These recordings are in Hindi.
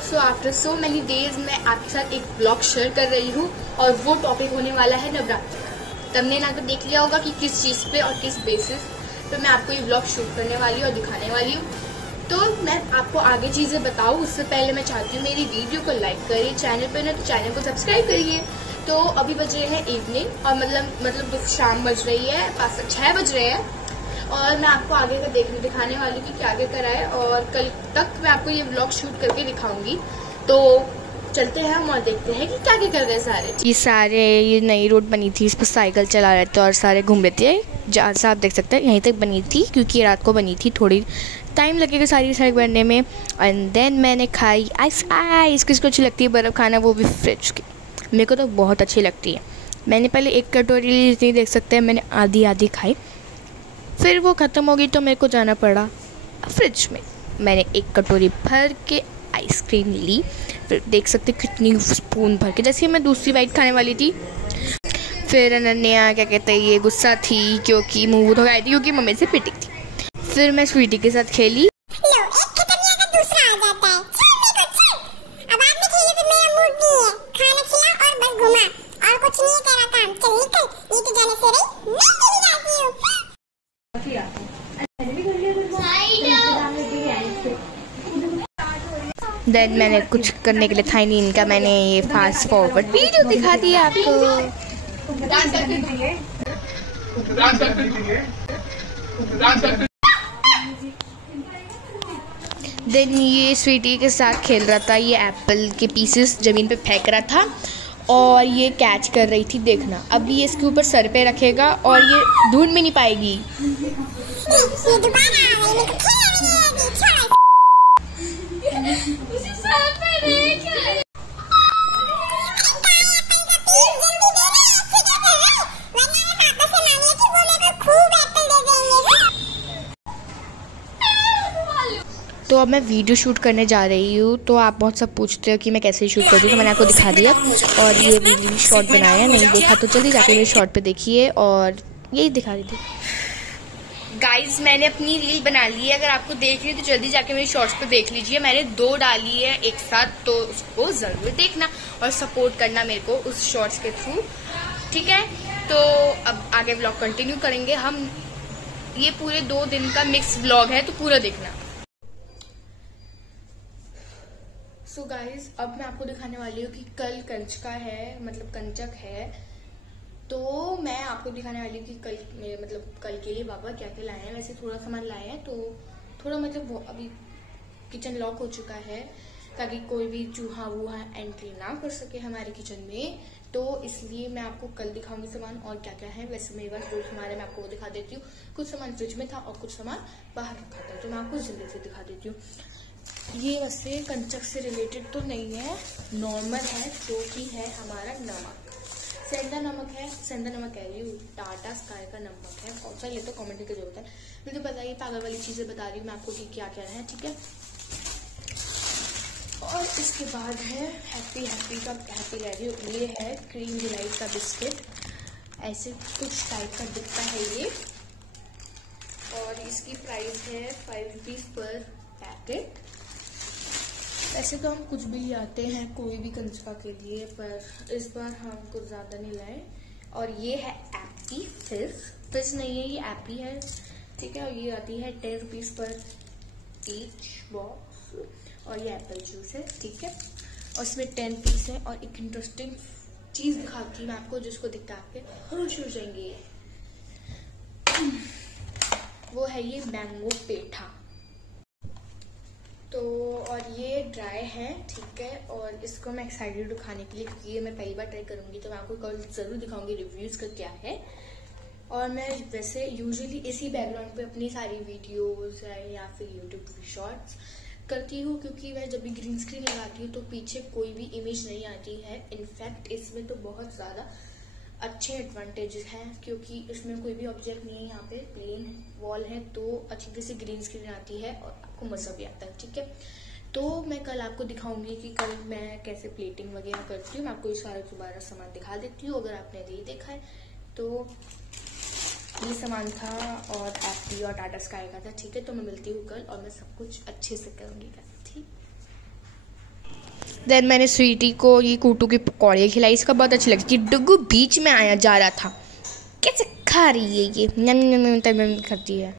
So after so many days मैं आपके साथ एक ब्लॉग शेयर कर रही हूँ और वो टॉपिक होने वाला है नवरात्रि का। तुमने ना तो देख लिया होगा कि किस चीज पे और किस बेसिस पे मैं आपको ये ब्लॉग शूट करने वाली हूँ और दिखाने वाली हूँ। तो मैं आपको आगे चीजें बताऊँ उससे पहले मैं चाहती हूँ मेरी वीडियो को लाइक करिए, चैनल पे ना तो चैनल को सब्सक्राइब करिए। तो अभी बज रहे हैं इवनिंग और मतलब शाम बज रही है, 5-6 बज रहे हैं और मैं आपको आगे का दिखाने वाली हूँ कि क्या क्या करा है और कल तक मैं आपको ये व्लॉग शूट करके दिखाऊंगी। तो चलते हैं हम और देखते हैं कि क्या क्या कर रहे हैं ये नई रोड बनी थी, इस पर साइकिल चला रहे थे और सारे घूम रहे थे। जहाँ से आप देख सकते हैं यहीं तक बनी थी क्योंकि रात को बनी थी, थोड़ी टाइम लगेगा सारी सड़क बनने में। एंड देन मैंने खाई आइस किसको अच्छी लगती है बर्फ़ खाना, वो भी फ्रिज की। मेरे को तो बहुत अच्छी लगती है। मैंने पहले एक कटोरी ली थी, देख सकते हैं मैंने आधी खाई, फिर वो ख़त्म हो गई तो मेरे को जाना पड़ा फ्रिज में। मैंने एक कटोरी भर के आइसक्रीम ली, फिर देख सकते कितनी स्पून भर के, जैसे मैं दूसरी बाइट खाने वाली थी। फिर अनन्या क्या कहते हैं ये गुस्सा थी क्योंकि मुँह धो आई थी क्योंकि मम्मी से पिटी थी। फिर मैं स्वीटी के साथ खेली। देन मैंने कुछ करने के लिए था ही नहीं इनका, मैंने ये फास्ट फॉरवर्ड वीडियो दिखा दिया आपको। देन ये स्वीटी के साथ खेल रहा था, ये एप्पल के पीसेस ज़मीन पे फेंक रहा था और ये कैच कर रही थी। देखना अभी ये इसके ऊपर सर पे रखेगा और ये ढूंढ भी नहीं पाएगी। तो अब मैं वीडियो शूट करने जा रही हूँ। तो आप बहुत सब पूछते हो कि मैं कैसे शूट करती हूँ, तो मैंने आपको दिखा दिया और ये वीडियो शॉर्ट बनाया। नहीं देखा तो जल्दी जाके मेरे शॉर्ट पे देखिए और यही दिखा रही थी। गाइज मैंने अपनी रील बना ली है, अगर आपको देख रही है तो जल्दी जाके मेरी शॉर्ट्स पे देख लीजिए। मैंने 2 डाली है एक साथ, तो उसको जरूर देखना और सपोर्ट करना मेरे को उस शॉर्ट्स के थ्रू, ठीक है। तो अब आगे व्लॉग कंटिन्यू करेंगे हम। ये पूरे 2 दिन का मिक्स व्लॉग है तो पूरा देखना। सो गाइज अब मैं आपको दिखाने वाली हूँ कि कल कंचका है, मतलब कंचक है। तो मैं आपको दिखाने वाली हूँ कि कल के लिए पापा क्या क्या लाए हैं। वैसे थोड़ा सामान लाए हैं, तो थोड़ा मतलब वो अभी किचन लॉक हो चुका है ताकि कोई भी चूहा वूहा एंट्री ना कर सके हमारे किचन में। तो इसलिए मैं आपको कल दिखाऊंगी सामान और क्या क्या है। वैसे मेरे पास जो सामान है मैं आपको वो दिखा देती हूँ। कुछ सामान फ्रिज में था और कुछ सामान बाहर रखा था, तो मैं आपको जल्दी से दिखा देती हूँ। ये वैसे कंचक से रिलेटेड तो नहीं है, नॉर्मल है, जो कि है हमारा नमक। सेंधा नमक है, ये टाटा स्काई का नमक है। कौन सा ये तो कमेंट की जरूरत है, मुझे तो पता है। पागल वाली चीजें बता रही हूँ मैं आपको कि क्या क्या है, ठीक है। और इसके बाद है हैप्पी कह रही हूँ, ये है क्रीम डिलाइट का बिस्किट, ऐसे कुछ टाइप का दिखता है ये। और इसकी प्राइस है 5 रुपीज पर पैकेट। वैसे तो हम कुछ भी ले आते हैं कोई भी कंचका के लिए, पर इस बार हम कुछ ज्यादा नहीं लाए। और ये है एप्पी फिज नहीं है, ये एप्पी है, ठीक है। और ये आती है 10 रुपीज पर ईच बॉक्स और ये एप्पल जूस है, ठीक है। और इसमें 10 पीस है। और एक इंटरेस्टिंग चीज दिखाती हूँ मैं आपको जिसको दिखा के खुश हो जाएंगे। वो है ये मैंगो पेठा। तो और ये ड्राई है, ठीक है। और इसको मैं एक्साइटेड हूँ खाने के लिए क्योंकि ये मैं पहली बार ट्राई करूंगी, तो मैं आपको कल जरूर दिखाऊंगी रिव्यूज का क्या है। और मैं वैसे यूजुअली इसी बैकग्राउंड पे अपनी सारी वीडियोस या फिर यूट्यूब शॉर्ट्स करती हूँ, क्योंकि मैं जब भी ग्रीन स्क्रीन लगाती हूँ तो पीछे कोई भी इमेज नहीं आती है। इनफैक्ट इसमें तो बहुत ज्यादा अच्छे एडवांटेजेस हैं क्योंकि इसमें कोई भी ऑब्जेक्ट नहीं है, यहाँ पे प्लेन वॉल है, तो अच्छी तरह से ग्रीन स्क्रीन आती है और आपको मजा भी आता है, ठीक है। तो मैं कल आपको दिखाऊंगी कि कल मैं कैसे प्लेटिंग वगैरह करती हूँ। मैं आपको ये सारा दोबारा सामान दिखा देती हूँ अगर आपने नहीं देखा है तो। ये सामान था और एप्पी और टाटा स्काई का था, ठीक है। तो मैं मिलती हूँ कल और मैं सब कुछ अच्छे से करूंगी कल, ठीक। देन मैंने स्वीटी को ये कूटू की पकौड़े खिलाई, इसका बहुत अच्छी लगी। डुगू बीच में आया जा रहा था, कैसे खा रही है ये, नम करती है।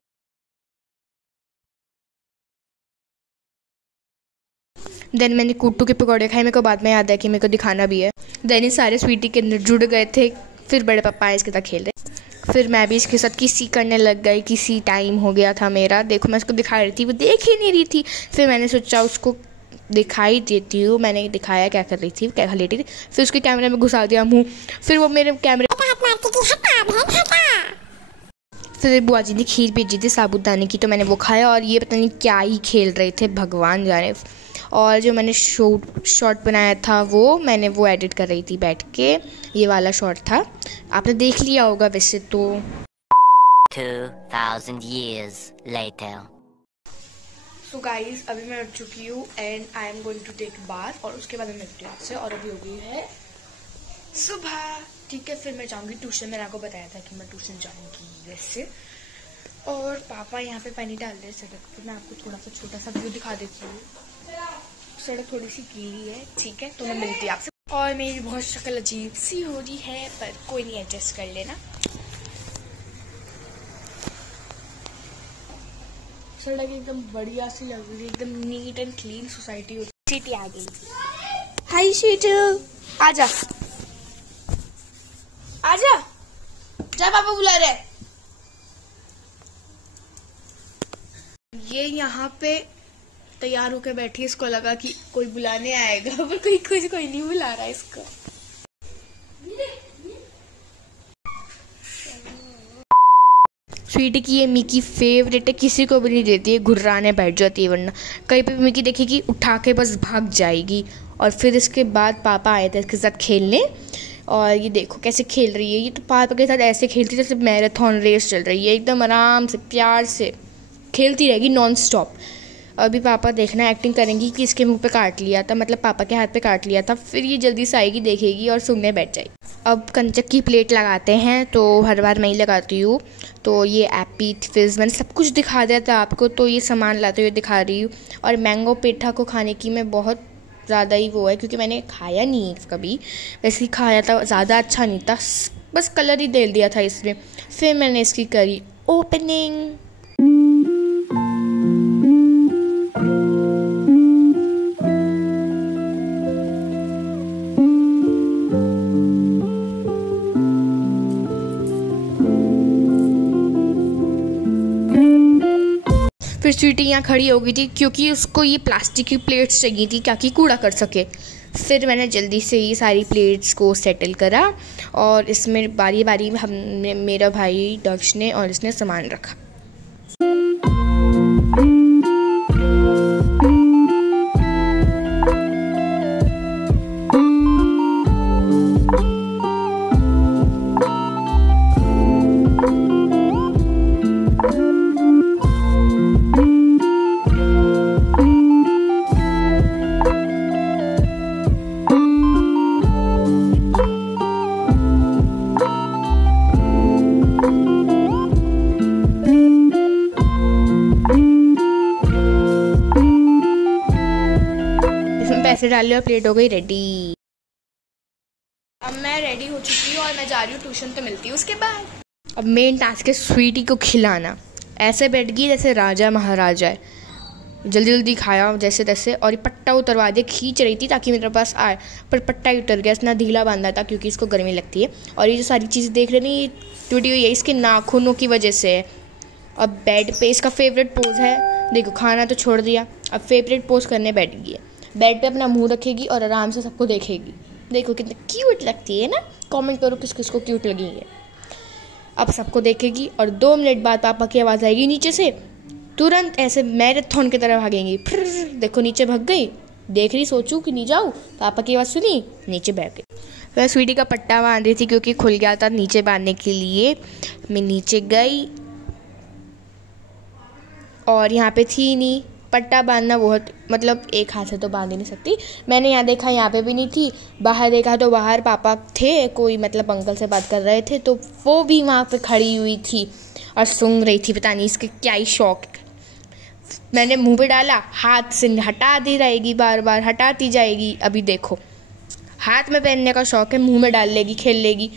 देन मैंने कूटू के पकौड़े खाए, मेरे को बाद में याद है कि मेरे को दिखाना भी है। देन ये सारे स्वीटी के अंदर जुड़ गए थे, फिर बड़े पापा आए इसके साथ खेल रहे, फिर मैं भी इसके साथ किसी करने लग गई। किसी टाइम हो गया था मेरा, देखो मैं उसको दिखा रही थी, वो देख ही नहीं रही थी। फिर मैंने सोचा उसको दिखाई देती हूँ, मैंने दिखाया क्या कर रही थी, क्या खा लेती थी। फिर उसके कैमरे में घुसा दिया मुँह, फिर वो मेरे कैमरे, फिर बुआ जी ने खीर भेजी थी साबूदाने की, तो मैंने वो खाया। और ये पता नहीं क्या ही खेल रहे थे, भगवान जाने। और जो मैंने शॉट बनाया था मैंने वो एडिट कर रही थी बैठ के, ये वाला शॉट था, आपने देख लिया होगा वैसे तो। 2000 years later. सो गाइज अभी मैं उठ चुकी हूँ and I am going to take bath, और उसके बाद मैं मिलती हूँ आपसे। और अभी हो गई है सुबह, ठीक है। फिर मैं जाऊँगी ट्यूशन, मैंने आपको बताया था कि मैं ट्यूशन जाऊँगी वैसे। और पापा यहाँ पे पानी डाल रहे सड़क पे, मैं आपको थोड़ा सा छोटा सा व्यू दिखा देती हूँ। सड़क थोड़ी सी गीली है, ठीक है, तो मैं मिलती हूँ आपसे। और मेरी बहुत शक्ल अजीब सी हो रही है, पर कोई नहीं, एडजस्ट कर लेना। सड़क एकदम बढ़िया सी लग रही है, एकदम नीट एंड क्लीन सोसाइटी होती है। सीटी आ गई। हाय शीटू, आजा आजा, जा पापा बुला रहे। ये यहाँ पे तैयार होकर बैठी, इसको लगा कि कोई बुलाने आएगा, पर कोई नहीं बुला रहा है इसको। स्वीटी की ये मिकी फेवरेट है, किसी को भी नहीं देती है, घुर्राने बैठ जाती है, वरना कहीं पे भी मिकी देखेगी उठा के बस भाग जाएगी। और फिर इसके बाद पापा आए थे इसके साथ खेलने, और ये देखो कैसे खेल रही है। ये तो पापा के साथ ऐसे खेलती है जैसे मैराथन रेस चल रही है, एकदम आराम से प्यार से खेलती रहेगी नॉन स्टॉप। अभी पापा देखना एक्टिंग करेंगी कि इसके मुंह पे काट लिया था, मतलब पापा के हाथ पे काट लिया था। फिर ये जल्दी से आएगी, देखेगी और सुनने बैठ जाएगी। अब कंचक की प्लेट लगाते हैं, तो हर बार मैं ही लगाती हूँ। तो ये एप्पी फिज़ मैंने सब कुछ दिखा दिया था आपको, तो ये सामान लाते हुए दिखा रही हूँ। और मैंगो पेठा को खाने की मैं बहुत ज़्यादा ही वो है, क्योंकि मैंने खाया नहीं कभी, वैसे ही खाया था, ज़्यादा अच्छा नहीं था, बस कलर ही दे दिया था इसमें। फिर मैंने इसकी करी ओपनिंग। फिर स्वीटी यहाँ खड़ी हो गई थी, क्योंकि उसको ये प्लास्टिक की प्लेट्स चाहिए थी ताकि कूड़ा कर सके। फिर मैंने जल्दी से ये सारी प्लेट्स को सेटल करा, और इसमें बारी बारी हमने, मेरा भाई दक्ष ने और इसने सामान रखा। पैसे डाले और प्लेट हो गई रेडी। अब मैं रेडी हो चुकी हूँ और मैं जा रही हूँ ट्यूशन, तो मिलती हूँ उसके बाद। अब मेन टास्क है स्वीटी को खिलाना। ऐसे बैठ गई जैसे राजा महाराजा है, जल्दी जल्दी खाया जैसे तैसे। और ये पट्टा उतरवा दे, खींच रही थी ताकि मेरे पास आए, पर पट्टा ही उतर गया। इसने ढीला बांधा था क्योंकि इसको गर्मी लगती है। और ये जो सारी चीज़ें देख रहे नहीं, ये टूटी हुई है इसके नाखूनों की वजह से है। अब बेड पे इसका फेवरेट पोज है, देखो खाना तो छोड़ दिया, अब फेवरेट पोज करने बैठ गई है। बेड पे अपना मुंह रखेगी और आराम से सबको देखेगी। देखो कितनी क्यूट लगती है ना, कमेंट करो किस किस को क्यूट लगी है। अब सबको देखेगी और 2 मिनट बाद पापा की आवाज़ आएगी नीचे से, तुरंत ऐसे मैराथन की तरह भागेंगी। फिर देखो नीचे भाग गई, देख रही, सोचूं कि नहीं जाऊँ, पापा की आवाज़ सुनी, नीचे बैठ गई। वह स्वीटी का पट्टा बांध रही थी क्योंकि खुल गया था नीचे बांधने के लिए। मैं नीचे गई और यहाँ पे थी नहीं, पट्टा बांधना बहुत, मतलब एक हाथ से तो बांध ही नहीं सकती। मैंने यहाँ देखा, यहाँ पे भी नहीं थी। बाहर देखा तो बाहर पापा थे, कोई मतलब अंकल से बात कर रहे थे, तो वो भी वहाँ पे खड़ी हुई थी और सुन रही थी, पता नहीं इसके क्या ही शौक। मैंने मुंह पे डाला, हाथ से हटा दी रहेगी, बार बार हटाती जाएगी। अभी देखो, हाथ में पहनने का शौक है, मुंह में डाल लेगी, खेल लेगी।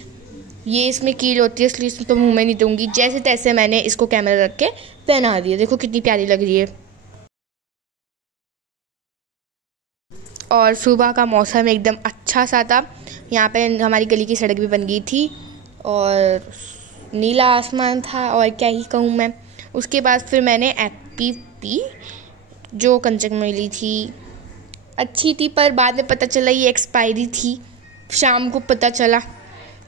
ये इसमें कील होती है, इसलिए इसमें तो मुंह में नहीं दूंगी। जैसे तैसे मैंने इसको कैमरा रख के पहना दिया। देखो कितनी प्यारी लग रही है। और सुबह का मौसम एकदम अच्छा सा था। यहाँ पे हमारी गली की सड़क भी बन गई थी और नीला आसमान था, और क्या ही कहूँ मैं। उसके बाद फिर मैंने एप्पी पी, जो कंचक में ली थी। अच्छी थी, पर बाद में पता चला ये एक्सपायरी थी। शाम को पता चला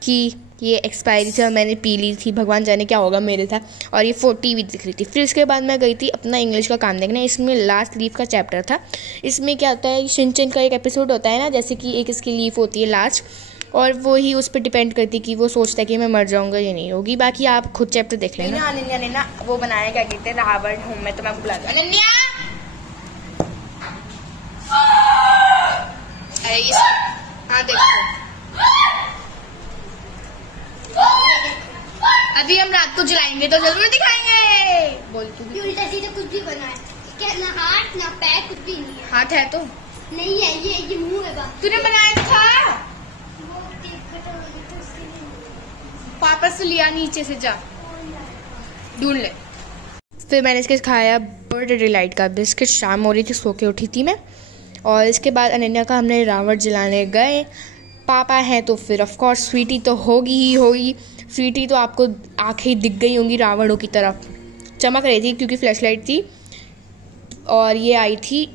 कि ये एक्सपायरी थी और मैंने पी ली थी। भगवान जाने क्या होगा मेरे था। और ये 40 भी दिख रही थी। फिर इसके बाद मैं गई थी अपना इंग्लिश का काम देखने। इसमें लास्ट लीफ का चैप्टर था। इसमें क्या होता है, शिनचैन का एक एपिसोड होता है ना, जैसे कि एक इसकी लीफ होती है लास्ट, और वो ही उस पर डिपेंड करती कि वो सोचता है कि मैं मर जाऊंगा या नहीं होगी। बाकी आप खुद चैप्टर देख लेना। अनन्या ने ना वो बनाया, क्या कहते हैं, रावण हूँ मैं, तो मैं बुला दूँ अनन्या। हाँ देखो, अभी हम रात को जलाएंगे तो जरूर दिखाएंगे। बोल तू भी। उल्टा सीधा कुछ भी बना है क्या? ना हाथ ना पैर, कुछ भी नहीं है। हाथ है तो नहीं है, ये मुंह है बस। तूने बनाया था, पापा से लिया, नीचे से जा ढूंढ ले। फिर मैंने इसके खाया बर्थडे डिलाइट का बिस्किट। शाम हो रही थी, सो के उठी थी मैं। और इसके बाद अनन्या का हमने रावण जलाने गए। पापा हैं तो फिर ऑफ कोर्स स्वीटी तो होगी ही होगी। स्वीटी तो आपको आंखें दिख गई होंगी रावणों की तरफ, चमक रही थी क्योंकि फ्लैश लाइट थी। और ये आई थी,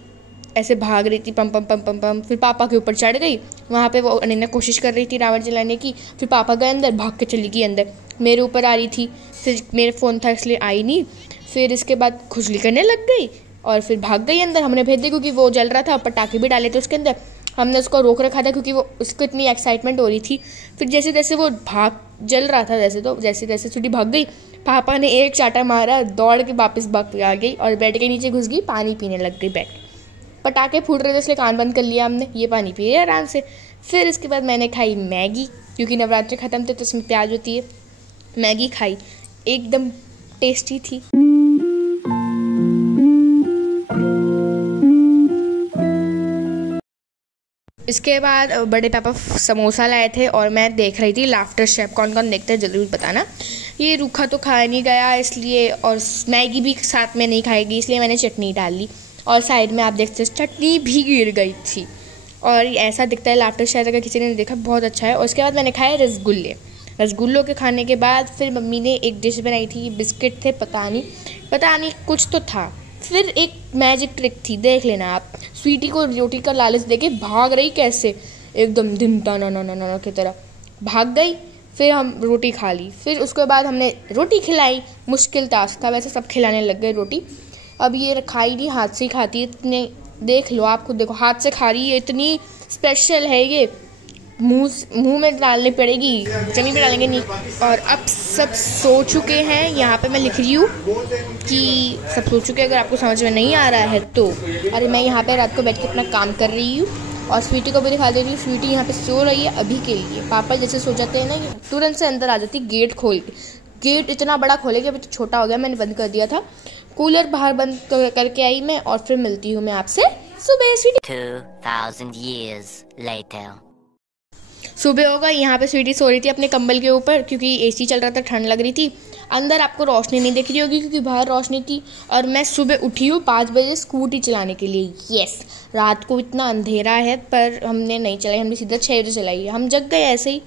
ऐसे भाग रही थी, पम पम पम पम पम। फिर पापा के ऊपर चढ़ गई। वहाँ पे वो अनन्या कोशिश कर रही थी रावण जलाने की। फिर पापा गए अंदर, भाग के चली गई अंदर। मेरे ऊपर आ रही थी, फिर मेरे फ़ोन था इसलिए आई नहीं। फिर इसके बाद खुजली करने लग गई और फिर भाग गई अंदर। हमने भेज दिया क्योंकि वो जल रहा था, पटाखे भी डाले थे उसके अंदर। हमने उसको रोक रखा था क्योंकि वो उसको इतनी एक्साइटमेंट हो रही थी। फिर जैसे जैसे वो जल रहा था, जैसे जैसे छुट्टी भाग गई। पापा ने एक चाटा मारा, दौड़ के वापस भाग आ गई और बेड के नीचे घुस गई, पानी पीने लग गई। बेड पटाखे फूट रहे थे इसलिए कान बंद कर लिया हमने। ये पानी पिए आराम से। फिर इसके बाद मैंने खाई मैगी, क्योंकि नवरात्रि ख़त्म थे तो उसमें प्याज होती है। मैगी खाई, एकदम टेस्टी थी। इसके बाद बड़े पापा समोसा लाए थे और मैं देख रही थी लाफ्टर शेफ। कौन कौन देखते हैं जरूर बताना। ये रूखा तो खाया नहीं गया इसलिए, और मैगी भी साथ में नहीं खाएगी इसलिए मैंने चटनी डाल ली। और साइड में आप देखते हैं चटनी भी गिर गई थी। और ऐसा दिखता है लाफ्टर शेफ, अगर किसी ने देखा बहुत अच्छा है। और उसके बाद मैंने खाए रसगुल्ले। रसगुल्लों के खाने के बाद फिर मम्मी ने एक डिश बनाई थी, बिस्किट थे, पता नहीं कुछ तो था। फिर एक मैजिक ट्रिक थी, देख लेना आप। स्वीटी को रोटी का लालच देके भाग रही, कैसे एकदम धिमता ना की तरह भाग गई। फिर हम रोटी खा ली। फिर उसके बाद हमने रोटी खिलाई। मुश्किल टास्क था, वैसे सब खिलाने लग गए रोटी। अब ये खाई नहीं, हाथ से ही खाती है। इतने देख लो, आप खुद देखो, हाथ से खा रही है। इतनी स्पेशल है ये, मुंह में डालनी पड़ेगी, जमीन पे डालेंगे नहीं। और अब सब सो चुके हैं। यहाँ पे मैं लिख रही हूँ कि सब सो चुके हैं, अगर आपको समझ में नहीं आ रहा है तो। और मैं यहाँ पे रात को बैठ के अपना काम कर रही हूँ और स्वीटी को भी दिखा दे रही हूँ। स्वीटी यहाँ पे सो रही है अभी के लिए। पापा जैसे सो जाते हैं ना, तुरंत से अंदर आ जाती, गेट खोल के। गेट इतना बड़ा खोले कि अभी तो छोटा हो गया, मैंने बंद कर दिया था। कूलर बाहर बंद करके आई मैं, और फिर मिलती हूँ मैं आपसे सुबह। Sweety 2000 years later. सुबह होगा। यहाँ पे स्वीटी सो रही थी अपने कंबल के ऊपर क्योंकि एसी चल रहा था, ठंड लग रही थी। अंदर आपको रोशनी नहीं दिख रही होगी क्योंकि बाहर रोशनी थी। और मैं सुबह उठी हूँ 5 बजे स्कूटी चलाने के लिए। यस, रात को इतना अंधेरा है पर हमने नहीं चलाई, हमने सीधा 6 बजे चलाई है। हम जग गए ऐसे ही।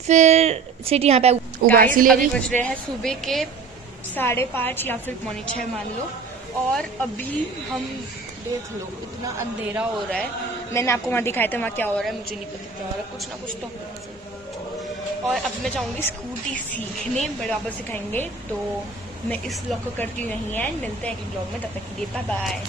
फिर स्वीटी यहाँ पे उबासी ले रही। बज रहे हैं सुबह के 5:30 या फिर 5:45 मान लो। और अभी हम देख लो, इतना अंधेरा हो रहा है। मैंने आपको वहाँ दिखाया था वहाँ क्या हो रहा है, मुझे नहीं पता क्या हो रहा है, कुछ ना कुछ तो हो रहा है। और अब मैं जाऊँगी स्कूटी सीखने, बराबर सिखाएंगे। तो मैं इस ब्लॉग को करती हूँ यहीं एंड मिलते हैं अगले ब्लॉग में। तब तक के लिए बाय बाय।